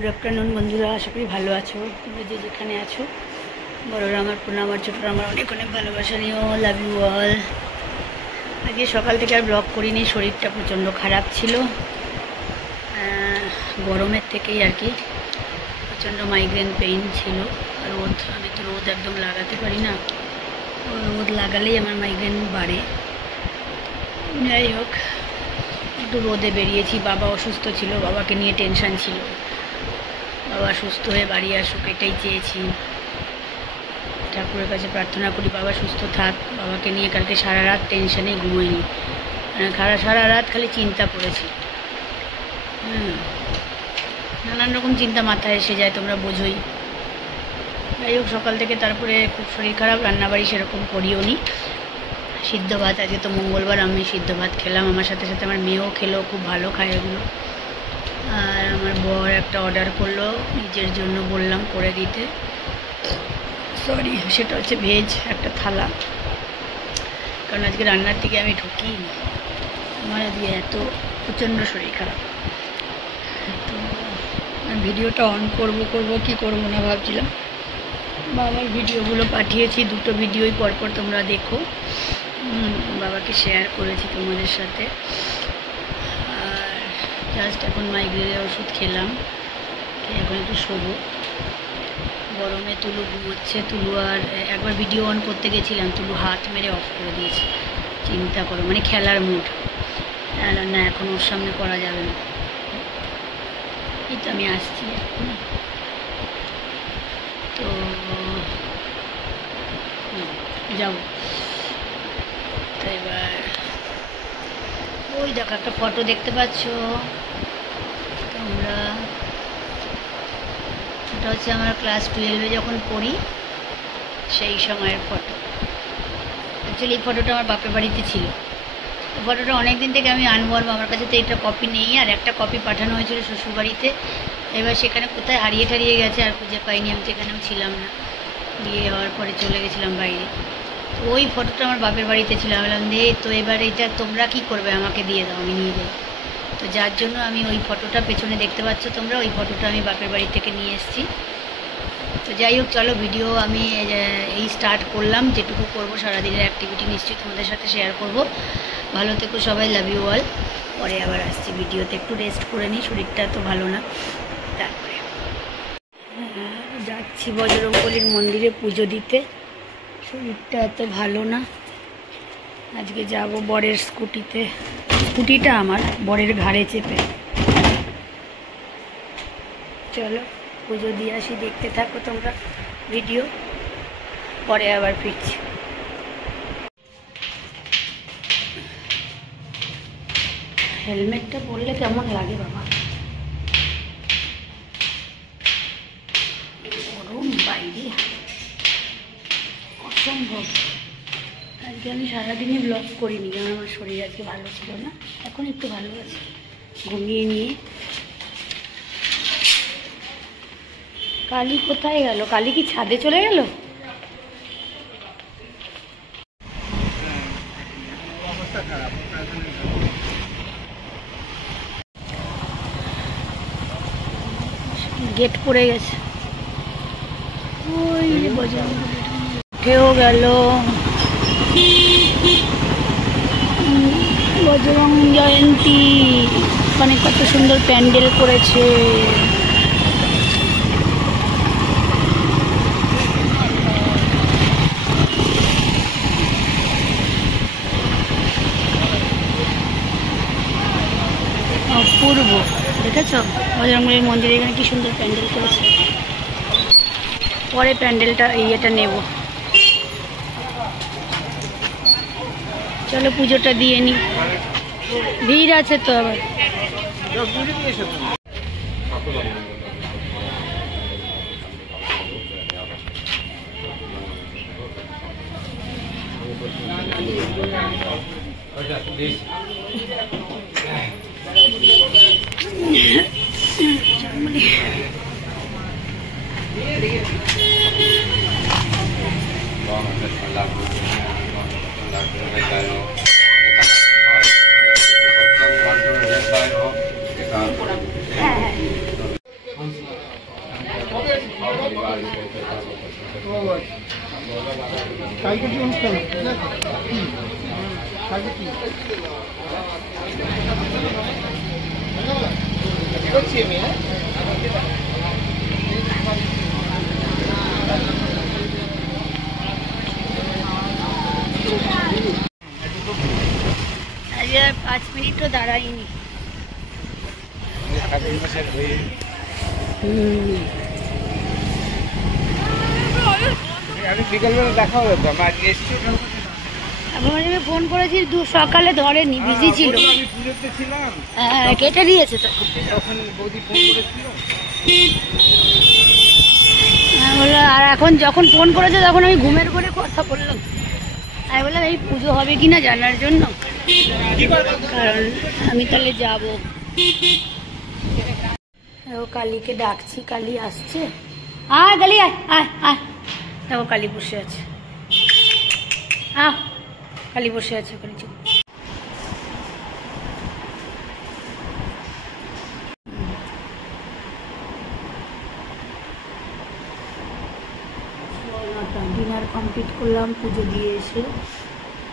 Good afternoon বন্ধুরা, আশা করি ভালো আছো। তোমরা যে যেখানে আছো, বড়রা আমার প্রণাম, আমার ছোটরা আমার অনেক অনেক ভালোবাসা নিও। Love you all. আজকে সকাল থেকে আর ব্লগ করিনি, শরীরটা প্রচণ্ড খারাপ ছিল গরমের থেকেই আর কি। প্রচণ্ড মাইগ্রেন পেইন ছিল। রোদ, আমি তো রোদ একদম লাগাতে পারি না, রোদ লাগালেই আমার মাইগ্রেন বাড়ে। যাই হোক, একটু রোদে বেরিয়েছি। বাবা অসুস্থ ছিল, বাবাকে নিয়ে টেনশান ছিল। বাবা সুস্থ হয়ে বাড়ি আসুক, এটাই চেয়েছি। ঠাকুরের কাছে প্রার্থনা করি বাবা সুস্থ থাক। বাবাকে নিয়ে কালকে সারা রাত টেনশানে ঘুমোইনি, সারা রাত খালি চিন্তা করেছি। নানান রকম চিন্তা মাথায় এসে যায়, তোমরা বোঝোই। যাই হোক, সকাল থেকে তারপরে খুব শরীর খারাপ, রান্নাবাড়ি সেরকম করিও নি। সিদ্ধ ভাত, আজকে তো মঙ্গলবার, আমি সিদ্ধ ভাত খেলাম। আমার সাথে সাথে আমার মেয়েও খেলো, খুব ভালো খায় এগুলো। আর আমার বর একটা অর্ডার করলো নিজের জন্য, বললাম করে দিতে, সরি, সেটা হচ্ছে ভেজ একটা থালা। কারণ আজকে রান্নার দিকে আমি ঢুকি, আমার আজকে এত প্রচণ্ড শরীর খারাপ। তো ভিডিওটা অন করব কি করব না ভাবছিলাম। বাবার ভিডিওগুলো পাঠিয়েছি, দুটো ভিডিওই পরপর তোমরা দেখো। বাবাকে শেয়ার করেছি তোমাদের সাথে। আর জাস্ট এখন মাইগ্রেনের ওষুধ খেলাম, এখন একটু শোবো। গরমে তুলু ঘুমোচ্ছে। তুলু আর একবার ভিডিও অন করতে গেছিলাম, তুলু হাত মেরে অফ করে দিয়েছে। চিন্তা করো, মানে খেলার মুড না, এখন ওর সামনে করা যাবে না। এই তো আমি আসছি এখন। তো যাবো তো এবার। ওই দেখো একটা ফটো দেখতে পাচ্ছ তোমরা, এটা হচ্ছে আমার ক্লাস 12-এ যখন পড়ি সেই সময়ের ফটো। অ্যাকচুয়ালি এই ফটোটা আমার বাপের বাড়িতে ছিল। ফটোটা অনেক দিন থেকে আমি আনবো, আমার কাছে তো এটা কপি নেই। আর একটা কপি পাঠানো হয়েছিল শ্বশুরবাড়িতে, এবার সেখানে কোথায় হারিয়ে টারিয়ে গেছে, আর খুঁজে পাইনি। আমি সেখানেও ছিলাম না, বিয়ে হওয়ার পরে চলে গেছিলাম বাইরে। তো ওই ফটোটা আমার বাপের বাড়িতে ছিল। আমি বললাম দে, তো এবার এটা তোমরা কি করবে, আমাকে দিয়ে দাও, আমি নিয়ে যাই। তো যার জন্য আমি ওই ফটোটা পেছনে দেখতে পাচ্ছ তোমরা, ওই ফটোটা আমি বাপের বাড়ি থেকে নিয়ে এসেছি। তো যাই হোক, চলো ভিডিও আমি এই স্টার্ট করলাম। যেটুকু করবো সারাদিনের অ্যাক্টিভিটি নিশ্চয়ই তোমাদের সাথে শেয়ার করব। ভালো থেকো সবাই, লাভ ইউ অল। পরে আবার আসছি ভিডিওতে, একটু রেস্ট করে নিই, শরীরটা তো ভালো না। তারপরে যাচ্ছি বজরংবলীর মন্দিরে পুজো দিতে। শরীরটা এত ভালো না। আজকে যাব বরের স্কুটিতে, স্কুটিটা আমার বরের ঘাড়ে চেপে। চলো পুজো দিয়ে আসি, দেখতে থাকো তোমরা ভিডিও, পরে আবার ফিরছি। হেলমেটটা পরলে কেমন লাগে বাবা, গরম বাইরে অসম্ভব। আজকে আমি সারাদিনই ব্লগ করিনি, কারণ আমার শরীর আজকে ভালো ছিল না। এখন একটু ভালো আছে, ঘুমিয়ে নিয়ে। কালী কোথায় গেল? কালী কি ছাদে চলে গেল? গেট পড়ে গেছে। ওই উঠেও গেল বজরং জয়ন্তী। ওখানে কত সুন্দর প্যান্ডেল করেছে। অপূর্ব, দেখেছ বজরংবলীর মন্দিরে এখানে কি সুন্দর প্যান্ডেল করেছে। পরে প্যান্ডেলটা ইয়েটা নেব। চলো পুজোটা দিয়ে নি, ভিড় আছে তো আবার। কালকে কি অনুষ্ঠান কালকে কি করছি আমি আর 5 মিনিটও দাঁড়াইনি। আমি বিকালবেলা দেখা হবে তো আমার এসছি আমি ফোন করেছি সকালে ধরেনি, বিজি ছিল। আমি পুজোতে ছিলাম, হ্যাঁ কেটে দিয়েছে তো। তখন বৌদি ফোন করেছিল। আর এখন যখন ফোন করেছে তখন আমি ঘুমের ঘরে কথা বললাম। আমি বললাম এই পুজো হবে কিনা জানার জন্য, কারণ আমি তাহলে যাব। কালীকে ডাকছি, কালী আসছে। আয় কালী আয় আয় আয়। দেখো কালী বসে আছে, কালী বসে আছে ওখানে। চুপ। ডিনার কমপ্লিট করলাম পুজো দিয়ে এসে।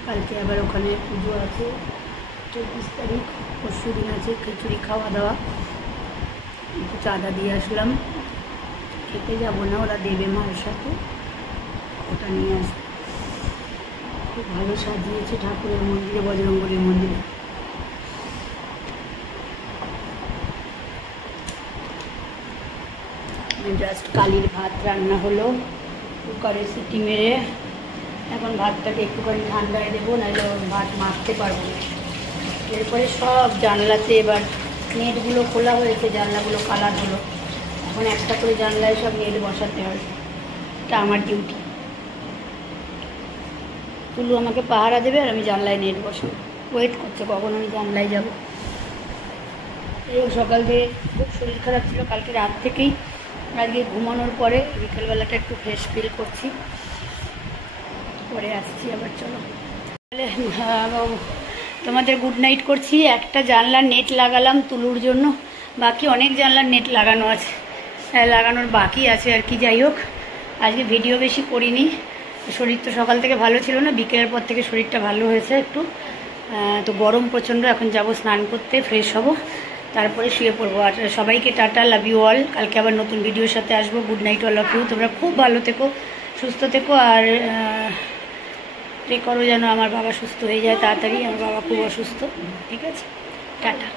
কালকে আবার ওখানে পুজো আছে 24 তারিখ, পরশু দিন আছে খিচুড়ি খাওয়া দাওয়া। একটু চাঁদা দিয়ে আসলাম, খেতে যাবো না, ওরা দেবে মায়ের সাথে, ওটা নিয়ে আসবে। খুব ভালো সাজিয়েছে ঠাকুরের মন্দিরে, বজরঙ্গলির মন্দিরে। জাস্ট কালির ভাত রান্না হলো, কুকারে সিটি মেরে। এখন ভাতটাকে একটুখানি ঠান্ডায় দেবো, নাহলে ভাত মাখতে পারবো না। এরপরে সব জানলাতে এবার নেটগুলো খোলা হয়েছে, জানলাগুলো কালার হলো। এখন একটা করে জানলায় সব নেট বসাতে হবে, এটা আমার ডিউটি। তুলু আমাকে পাহারা দেবে আর আমি জানলায় নেট বসাবো। ওয়েট করছে কখন আমি জানলায় যাব। এই সকাল থেকে খুব শরীর খারাপ ছিল, কালকে রাত থেকেই। আজকে ঘুমানোর পরে বিকেলবেলাটা একটু ফ্রেশ ফিল করছি, পরে আসছি আবার। চলো তাহলে তোমাদের গুড নাইট করছি। একটা জানলার নেট লাগালাম তুলুর জন্য, বাকি অনেক জানলার নেট লাগানো আছে, লাগানোর বাকি আছে আর কি। যাই হোক, আজকে ভিডিও বেশি করিনি, শরীর তো সকাল থেকে ভালো ছিল না, বিকেলের পর থেকে শরীরটা ভালো হয়েছে একটু। তো গরম প্রচণ্ড, এখন যাব স্নান করতে, ফ্রেশ হব, তারপরে শুয়ে পড়বো। আর সবাইকে টাটা, লাভ ইউ অল। কালকে আবার নতুন ভিডিওর সাথে আসবো। Good night all of you. তোমরা খুব ভালো থেকো, সুস্থ থেকো, আর প্রে করো যেন আমার বাবা সুস্থ হয়ে যায় তাড়াতাড়ি। আমার বাবা খুব অসুস্থ। ঠিক আছে, টাটা।